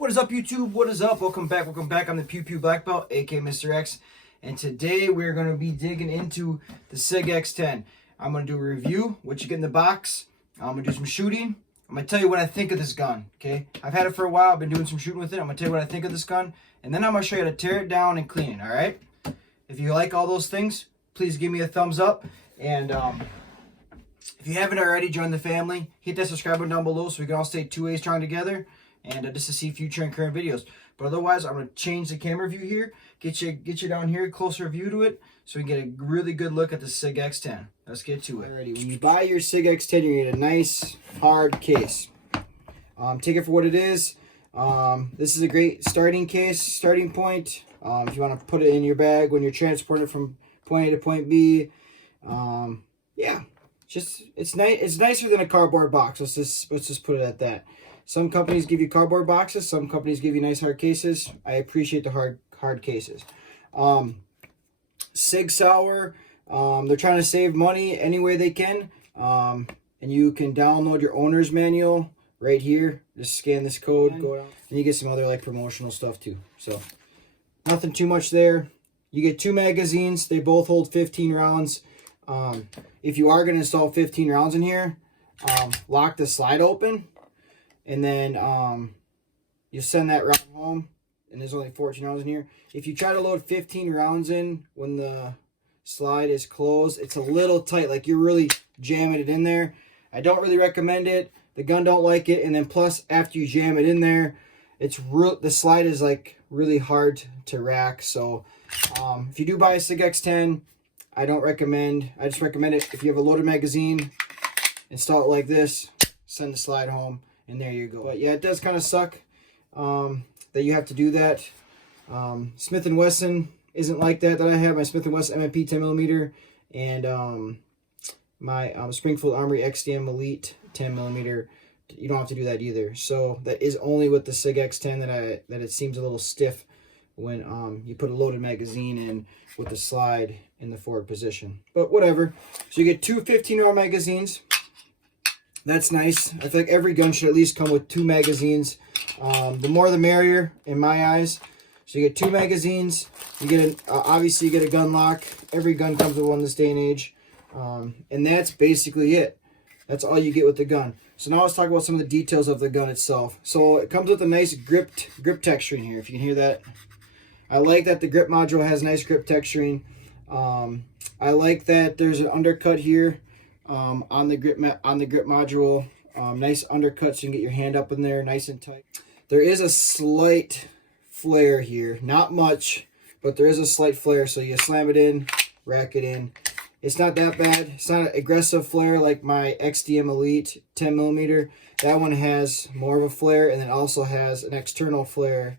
What is up, YouTube? What is up? Welcome back. I'm the Pew Pew Black Belt, aka Mr. X. And today we're going to be digging into the SIG X10. I'm going to do a review, what you get in the box. I'm going to do some shooting. I'm going to tell you what I think of this gun, okay? I've had it for a while. I've been doing some shooting with it. I'm going to tell you what I think of this gun. And then I'm going to show you how to tear it down and clean it, all right? If you like all those things, please give me a thumbs up. And if you haven't already, join the family. Hit that subscribe button down below so we can all stay 2A strong together. And just to see future and current videos. But otherwise, I'm going to change the camera view here, get you down here, closer view to it, so we can get a really good look at the SIG X10. Let's get to it. Alrighty, when you buy your SIG X10, you're going to get a nice, hard case. Take it for what it is. This is a great starting point. If you want to put it in your bag when you're transporting it from point A to point B. Yeah, it's nice. It's nicer than a cardboard box. Let's just put it at that. Some companies give you cardboard boxes. Some companies give you nice hard cases. I appreciate the hard cases. Sig Sauer, they're trying to save money any way they can. And you can download your owner's manual right here. Just scan this code, go down, and you get some other like promotional stuff too. So nothing too much there. You get 2 magazines. They both hold 15 rounds. If you are going to install 15 rounds in here, lock the slide open. And then you send that round home, and there's only 14 rounds in here. If you try to load 15 rounds in when the slide is closed, it's a little tight, like you're really jamming it in there. I don't really recommend it. The gun don't like it, and then plus after you jam it in there, the slide is like really hard to rack. So if you do buy a SIG X10, I don't recommend. I just recommend it if you have a loaded magazine, install it like this, send the slide home. And there you go. But yeah, it does kind of suck that you have to do that. Smith & Wesson isn't like that I have. My Smith & Wesson M&P 10mm and my Springfield Armory XDM Elite 10mm. You don't have to do that either. So that is only with the SIG X10 that it seems a little stiff when you put a loaded magazine in with the slide in the forward position. But whatever. So you get 2 15-round magazines. That's nice. I feel like every gun should at least come with 2 magazines. The more the merrier in my eyes. So you get 2 magazines. You get obviously you get a gun lock. Every gun comes with one this day and age. And that's basically it. That's all you get with the gun. So now let's talk about some of the details of the gun itself. So it comes with a nice grip texturing here, if you can hear that. I like that the grip module has nice grip texturing. I like that there's an undercut here. On the grip module, nice undercut so you can get your hand up in there nice and tight. There is a slight flare here, not much, but there is a slight flare. So you slam it in, rack it in. It's not that bad. It's not an aggressive flare like my XDM Elite 10mm. That one has more of a flare, and then also has an external flared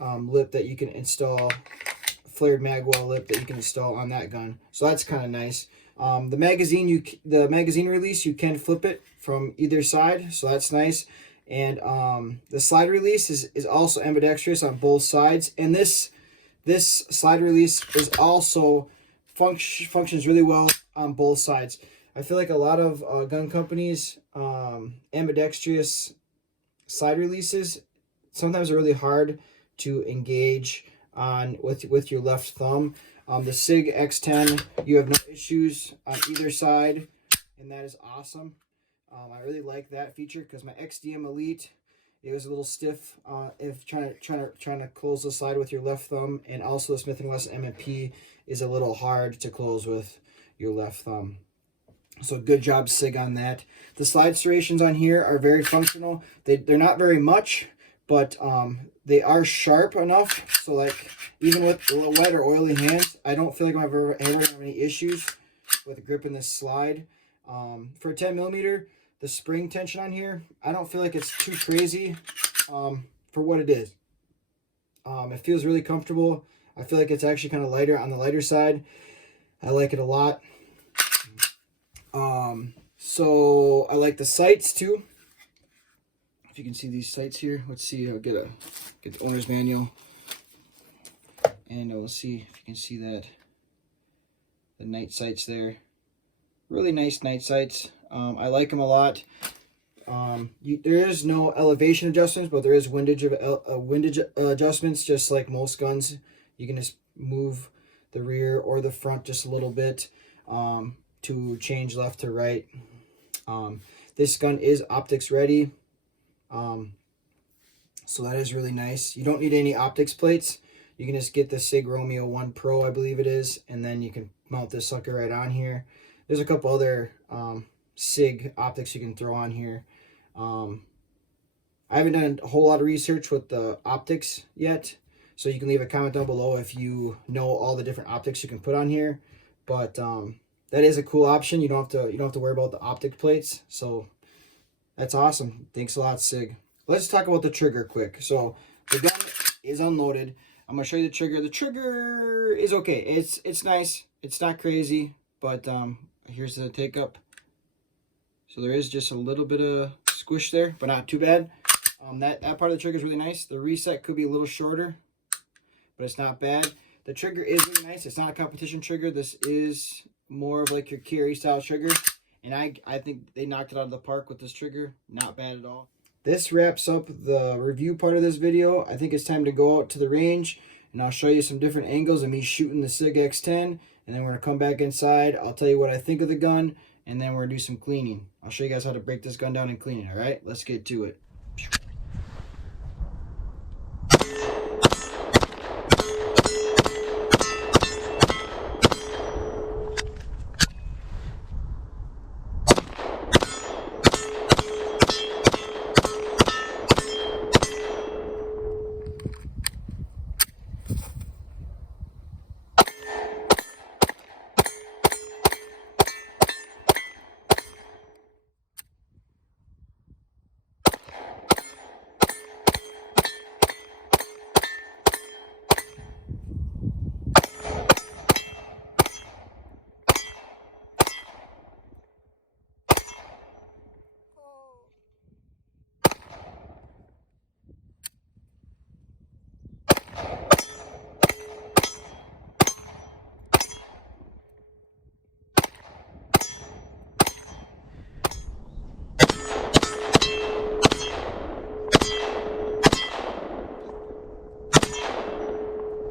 lip that you can install. Flared magwell lip that you can install on that gun, so that's kind of nice. The magazine release, you can flip it from either side, so that's nice. And the slide release is also ambidextrous on both sides, and this slide release is also functions really well on both sides. I feel like a lot of gun companies ambidextrous slide releases sometimes are really hard to engage on with your left thumb. The SIG X10, you have no issues on either side, and that is awesome. I really like that feature because my XDM Elite, it was a little stiff if trying to close the slide with your left thumb, and also the Smith & Wesson M&P is a little hard to close with your left thumb. So good job, SIG, on that. The slide serrations on here are very functional. They're not very much, but they are sharp enough, so like even with a little wet or oily hands, I don't feel like I'm ever have any issues with gripping this slide. For 10mm, the spring tension on here, I don't feel like it's too crazy for what it is. It feels really comfortable. I feel like it's actually kind of lighter on the lighter side. I like it a lot. So I like the sights too. You can see these sights here. Let's see. I'll get the owner's manual, and we'll see if you can see that the night sights there. Really nice night sights. I like them a lot. There is no elevation adjustments, but there is windage adjustments, just like most guns. You can just move the rear or the front just a little bit to change left to right. This gun is optics ready, so that is really nice. You don't need any optics plates. You can just get the SIG Romeo 1 Pro, I believe it is, and then you can mount this sucker right on here. There's a couple other SIG optics you can throw on here. I haven't done a whole lot of research with the optics yet, so you can leave a comment down below if you know all the different optics you can put on here. But that is a cool option. You don't have to worry about the optic plates, so that's awesome. Thanks a lot, SIG. Let's talk about the trigger quick. So the gun is unloaded. I'm gonna show you the trigger. The trigger is okay. It's nice. It's not crazy, but here's the take up. So there is just a little bit of squish there, but not too bad. That part of the trigger is really nice. The reset could be a little shorter, but it's not bad. The trigger is really nice. It's not a competition trigger. This is more of like your carry style trigger, and I think they knocked it out of the park with this trigger. Not bad at all. This wraps up the review part of this video. I think it's time to go out to the range, and I'll show you some different angles of me shooting the SIG X10, and then we're going to come back inside. I'll tell you what I think of the gun, and then we're going to do some cleaning. I'll show you guys how to break this gun down and clean it, all right? Let's get to it.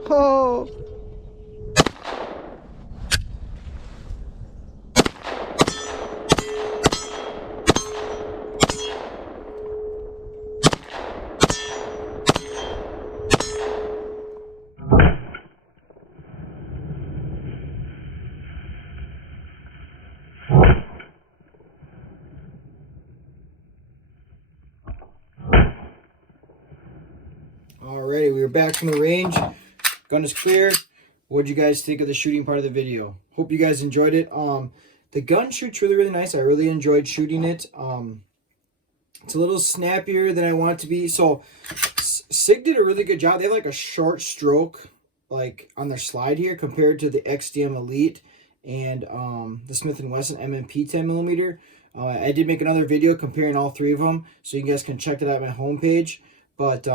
Oh! Alrighty, we're back from the range. Gun is clear. What did you guys think of the shooting part of the video? Hope you guys enjoyed it. The gun shoots really nice. I really enjoyed shooting it. It's a little snappier than I want it to be. So SIG did a really good job. They have like a short stroke like on their slide here compared to the XDM Elite and the Smith & Wesson MMP 10mm. I did make another video comparing all three of them, so you guys can check it out on my homepage. But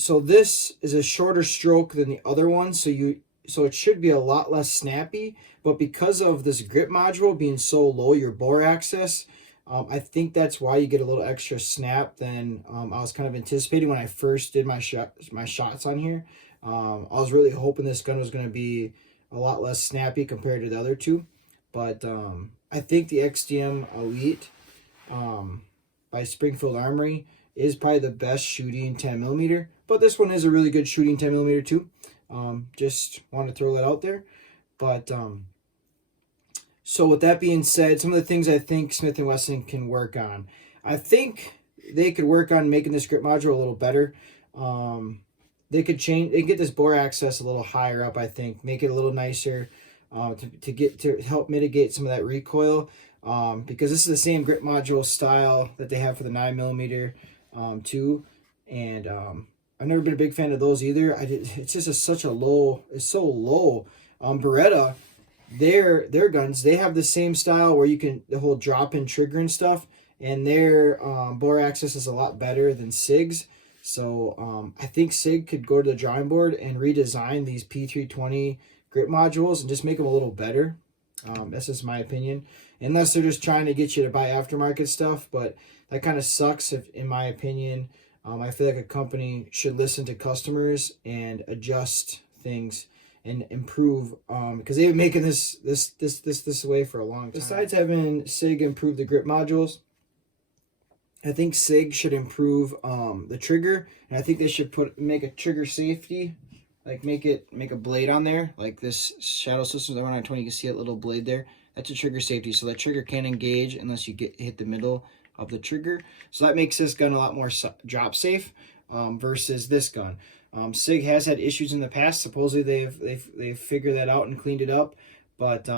so this is a shorter stroke than the other one, so it should be a lot less snappy. But because of this grip module being so low, your bore access, I think that's why you get a little extra snap than I was kind of anticipating when I first did my shots on here. I was really hoping this gun was going to be a lot less snappy compared to the other two. But I think the XDM Elite by Springfield Armory is probably the best shooting 10mm. But this one is a really good shooting 10mm too. Just want to throw that out there. But so with that being said, some of the things I think Smith & Wesson can work on. I think they could work on making this grip module a little better. They could get this bore access a little higher up, I think. Make it a little nicer to help mitigate some of that recoil. Because this is the same grip module style that they have for the 9mm too. And I've never been a big fan of those either. It's just such a low. It's so low. Beretta, their guns, they have the same style where you can the whole drop-in trigger and stuff, and their bore access is a lot better than SIG's. So I think SIG could go to the drawing board and redesign these P320 grip modules and just make them a little better. That's just my opinion. Unless they're just trying to get you to buy aftermarket stuff, but that kind of sucks, if, in my opinion. I feel like a company should listen to customers and adjust things and improve, because they've been making this way for a long time. Besides having SIG improve the grip modules, I think SIG should improve the trigger, and I think they should make a trigger safety, like make a blade on there, like this Shadow Systems R920. You can see that little blade there. That's a trigger safety, so that trigger can't engage unless you hit the middle of the trigger. So that makes this gun a lot more drop safe versus this gun. SIG has had issues in the past. Supposedly they've figured that out and cleaned it up, but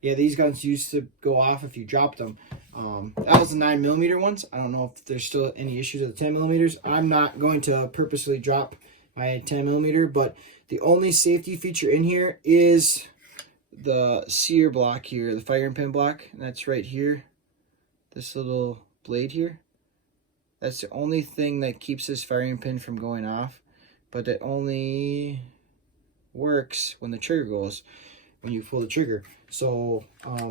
yeah, these guns used to go off if you dropped them. That was the 9mm ones. I don't know if there's still any issues with the 10mm. I'm not going to purposely drop my 10mm, but the only safety feature in here is the sear block here, the firing pin block, and that's right here. This little blade here. That's the only thing that keeps this firing pin from going off, but it only works when the trigger goes, when you pull the trigger. So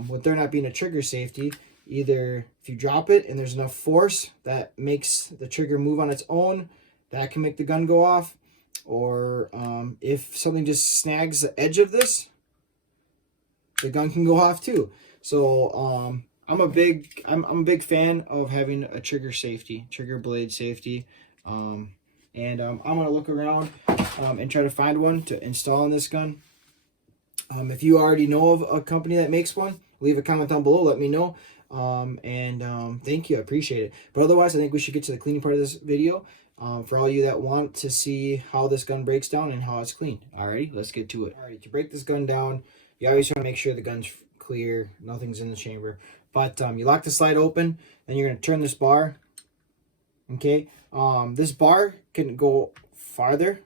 with there not being a trigger safety, either if you drop it and there's enough force that makes the trigger move on its own, that can make the gun go off, or if something just snags the edge of this, the gun can go off too. So I'm a big fan of having a trigger blade safety, and I'm gonna look around and try to find one to install on this gun. If you already know of a company that makes one, leave a comment down below, let me know, and thank you, I appreciate it. But otherwise, I think we should get to the cleaning part of this video, for all you that want to see how this gun breaks down and how it's cleaned. Alrighty, let's get to it. Alright, to break this gun down, you always want to make sure the gun's clear, nothing's in the chamber. But you lock the slide open, then you're going to turn this bar. Okay, this bar can go farther,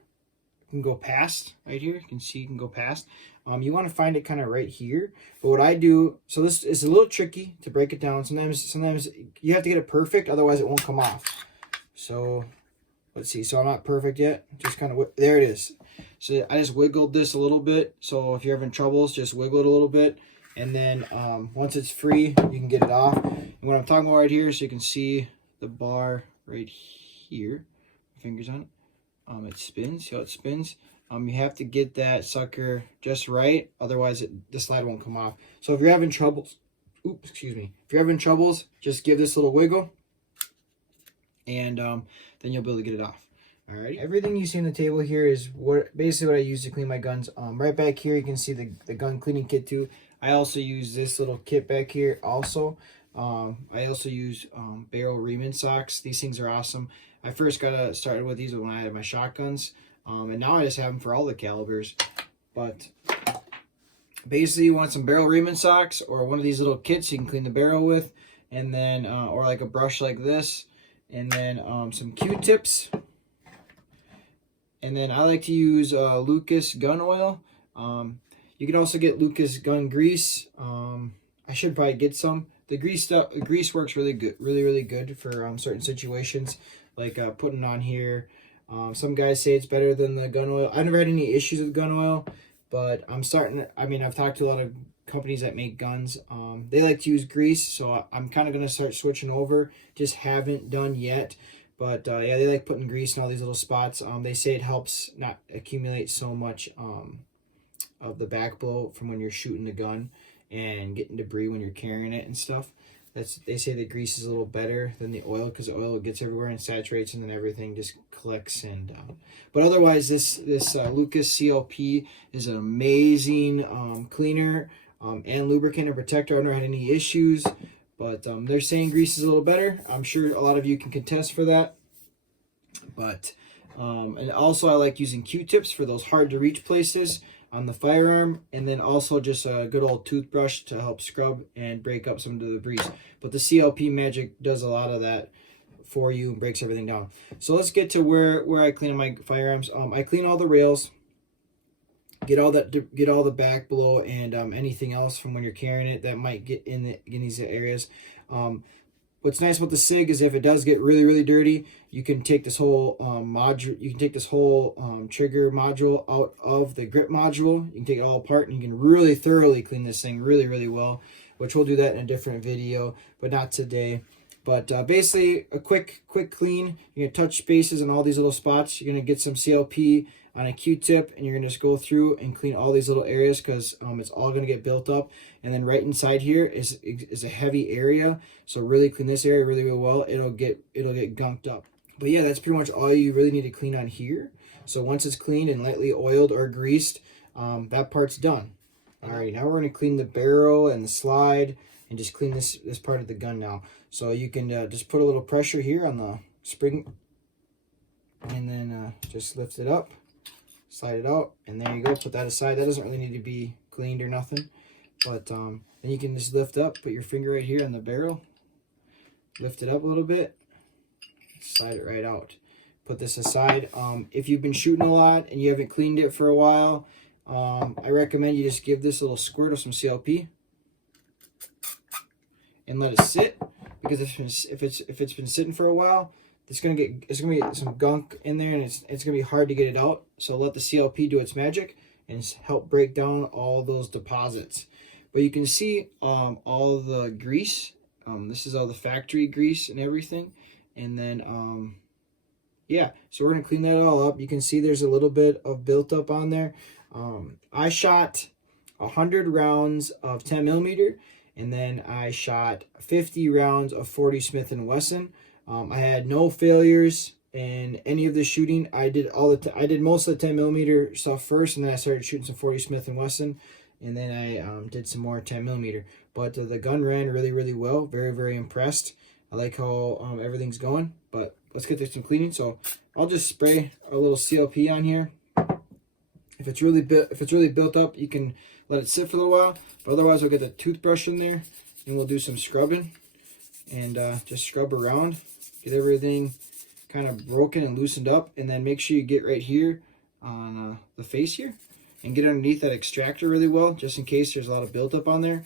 it can go past right here. You can see you can go past. You want to find it kind of right here. But what I do, so this is a little tricky to break it down. Sometimes you have to get it perfect, otherwise it won't come off. So let's see. So I'm not perfect yet. Just kind of, there it is. So I just wiggled this a little bit. So if you're having troubles, just wiggle it a little bit. And then once it's free, you can get it off. And what I'm talking about right here, so you can see the bar right here. My fingers on it. It spins. See how it spins? You have to get that sucker just right, otherwise the slide won't come off. So if you're having troubles, if you're having troubles, just give this a little wiggle, and then you'll be able to get it off. Alrighty. Everything you see on the table here is basically what I use to clean my guns. Right back here, you can see the gun cleaning kit too. I also use this little kit back here also. I also use barrel reman socks. These things are awesome. I first got started with these when I had my shotguns. And now I just have them for all the calibers. But basically you want some barrel reman socks or one of these little kits you can clean the barrel with. And then, or like a brush like this. And then some Q-tips. And then I like to use Lucas gun oil. You can also get Lucas gun grease. I should probably get some. The grease works really good, really good for certain situations, like putting on here. Some guys say it's better than the gun oil. I've never had any issues with gun oil, but I'm starting to, I've talked to a lot of companies that make guns. They like to use grease, so I'm kind of going to start switching over. Just haven't done yet. But yeah, they like putting grease in all these little spots. They say it helps not accumulate so much of the back blow from when you're shooting the gun and getting debris when you're carrying it and stuff. They say the grease is a little better than the oil, because the oil gets everywhere and saturates, and then everything just collects. And but otherwise, this Lucas CLP is an amazing cleaner and lubricant and protector. I've never had any issues, but they're saying grease is a little better. I'm sure a lot of you can contest for that. But and also I like using Q-tips for those hard to reach places on the firearm, and then also just a good old toothbrush to help scrub and break up some of the debris. But the CLP Magic does a lot of that for you and breaks everything down. So let's get to where I clean my firearms. I clean all the rails, get all the back blow and anything else from when you're carrying it that might get in these areas. what's nice about the SIG is if it does get really, really dirty, you can take this whole module, you can take this whole trigger module out of the grip module. You can take it all apart and you can really thoroughly clean this thing really, really well, which we'll do that in a different video, but not today. But basically, a quick clean. You're going to touch spaces in all these little spots. You're going to get some CLP on a Q-tip, and you're going to just go through and clean all these little areas because it's all going to get built up. And then right inside here is a heavy area, so really clean this area really, really well. It'll get gunked up. But yeah, that's pretty much all you really need to clean on here. So once it's cleaned and lightly oiled or greased, that part's done. Alright, now we're going to clean the barrel and the slide and just clean this part of the gun now. So you can just put a little pressure here on the spring and then just lift it up, slide it out, and there you go. Put that aside. That doesn't really need to be cleaned or nothing. But then you can just lift up, put your finger right here on the barrel, lift it up a little bit, slide it right out. Put this aside. If you've been shooting a lot and you haven't cleaned it for a while, I recommend you just give this a little squirt of some CLP and let it sit, because if it's been sitting for a while, it's gonna get some gunk in there, and it's gonna be hard to get it out. So let the CLP do its magic and help break down all those deposits. But you can see all the grease. This is all the factory grease and everything. And then yeah, so we're gonna clean that all up. You can see there's a little bit of built up on there. I shot 100 rounds of 10mm. And then I shot 50 rounds of 40 Smith & Wesson. I had no failures in any of the shooting. I did most of the 10mm stuff first, and then I started shooting some 40 Smith & Wesson, and then I did some more 10mm. But the gun ran really, really well. Very, very impressed. I like how everything's going. But let's get to some cleaning. So I'll just spray a little CLP on here. If it's really built up, you can let it sit for a little while. But otherwise, we'll get the toothbrush in there and we'll do some scrubbing and just scrub around, get everything kind of broken and loosened up. And then make sure you get right here on the face here and get underneath that extractor really well, just in case there's a lot of buildup on there.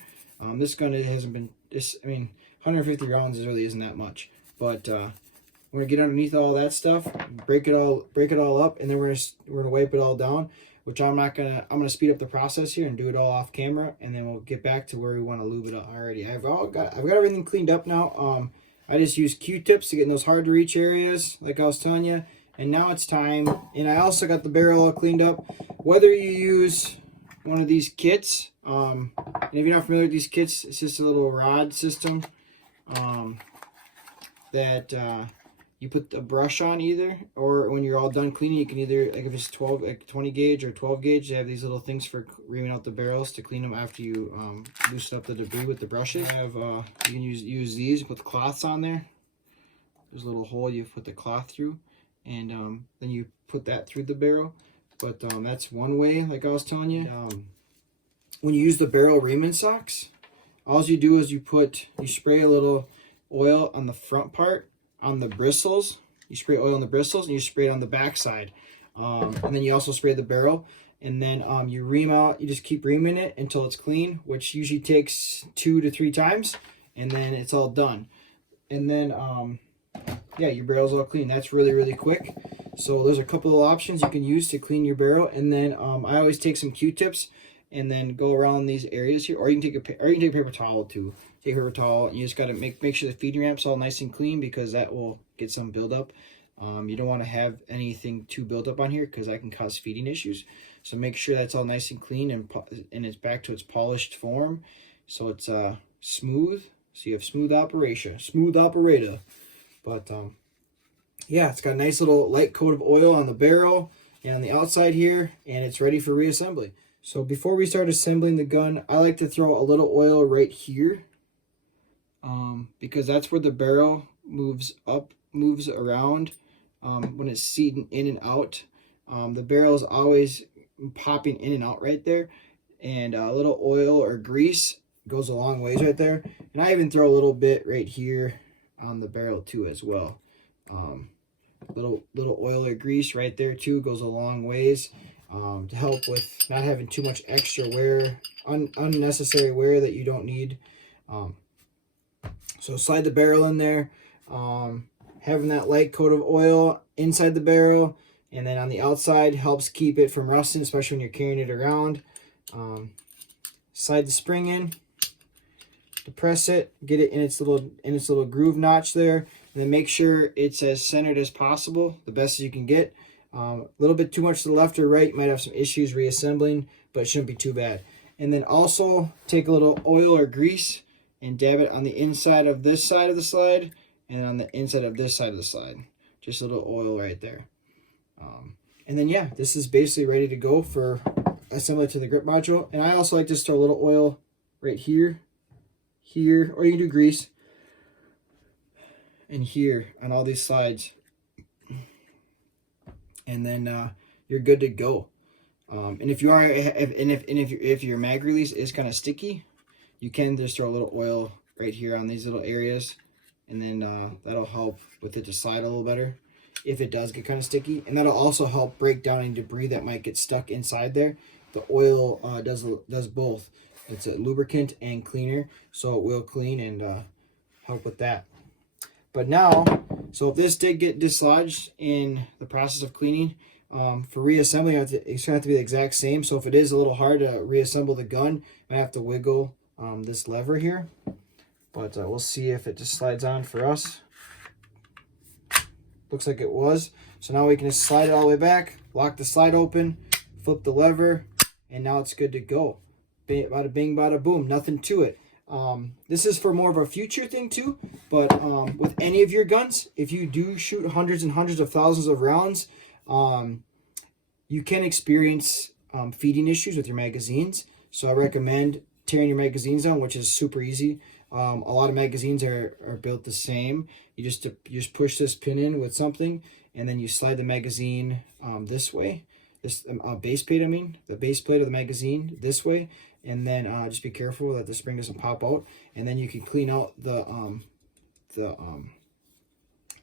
This gun, it hasn't been, I mean, 150 rounds really isn't that much. But we're gonna get underneath all that stuff, break it all up, and then we're gonna wipe it all down. Which I'm gonna speed up the process here and do it all off camera, and then we'll get back to where we want to lube it up. Alrighty, I've got everything cleaned up now. I just use Q-tips to get in those hard to reach areas, like I was telling you. And now it's time. And I also got the barrel all cleaned up. Whether you use one of these kits, and if you're not familiar with these kits, it's just a little rod system that you put a brush on either, or when you're all done cleaning, you can either, like if it's 20 gauge or 12 gauge, they have these little things for reaming out the barrels to clean them after you loosen up the debris with the brushes. You can use these, put the cloths on there. There's a little hole you put the cloth through, and then you put that through the barrel. But that's one way, like I was telling you. When you use the barrel reaming socks, all you do is you spray a little oil on the front part, on the bristles. You spray oil on the bristles, and you spray it on the back side. And then you also spray the barrel. And then you ream out, you just keep reaming it until it's clean, which usually takes 2 to 3 times. And then it's all done. And then, yeah, your barrel's all clean. That's really, really quick. So there's a couple of options you can use to clean your barrel. And then I always take some Q-tips and then go around these areas here. Or you can take a paper towel too. Take a paper towel, and you just got to make sure the feeding ramp's all nice and clean, because that will get some buildup. You don't want to have anything too built up on here, because that can cause feeding issues. So make sure that's all nice and clean, and it's back to its polished form, so it's smooth. So you have smooth operator. But yeah, it's got a nice little light coat of oil on the barrel and on the outside here, and it's ready for reassembly. So before we start assembling the gun, I like to throw a little oil right here, because that's where the barrel moves around when it's seating in and out. The barrel is always popping in and out right there, and a little oil or grease goes a long ways right there. And I even throw a little bit right here on the barrel too as well. Little oil or grease right there too goes a long ways, to help with not having too much extra wear, unnecessary wear that you don't need. So slide the barrel in there, having that light coat of oil inside the barrel, and then on the outside helps keep it from rusting, especially when you're carrying it around. Slide the spring in, depress it, get it in its little groove notch there, and then make sure it's as centered as possible, the best as you can get. A little bit too much to the left or right, you might have some issues reassembling, but it shouldn't be too bad. And then also take a little oil or grease and dab it on the inside of this side of the slide and on the inside of this side of the slide. Just a little oil right there. And then yeah, this is basically ready to go for similar to the grip module. And I also like to just throw a little oil right here, here, or you can do grease, and here on all these slides. And then you're good to go. And if you are, if your mag release is kind of sticky, you can just throw a little oil right here on these little areas, and then that'll help with it to slide a little better if it does get kind of sticky. And that'll also help break down any debris that might get stuck inside there. The oil does both. It's a lubricant and cleaner, so it will clean and help with that. But now, so if this did get dislodged in the process of cleaning, for reassembly, it's going to have to be the exact same. So if it is a little hard to reassemble the gun, you might have to wiggle this lever here. But we'll see if it just slides on for us. Looks like it was. So now we can just slide it all the way back, lock the slide open, flip the lever, and now it's good to go. Bada bing, bada boom, nothing to it. This is for more of a future thing too, but with any of your guns, if you do shoot hundreds and hundreds of thousands of rounds, you can experience feeding issues with your magazines. So I recommend tearing your magazines down, which is super easy. A lot of magazines are built the same. You just push this pin in with something, and then you slide the magazine this way. This base plate, the base plate of the magazine this way, and then just be careful that the spring doesn't pop out. And then you can clean out the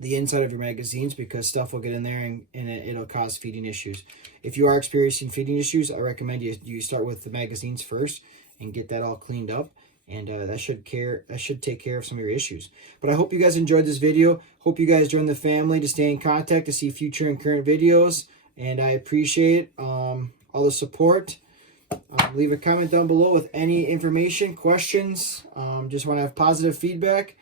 inside of your magazines, because stuff will get in there and it'll cause feeding issues. If you are experiencing feeding issues, I recommend you start with the magazines first and get that all cleaned up, and that should take care of some of your issues. But I hope you guys enjoyed this video. Hope you guys join the family to stay in contact to see future and current videos, and I appreciate all the support. Leave a comment down below with any information, questions, just want to have positive feedback.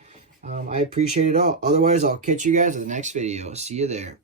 I appreciate it all. Otherwise, I'll catch you guys in the next video. See you there.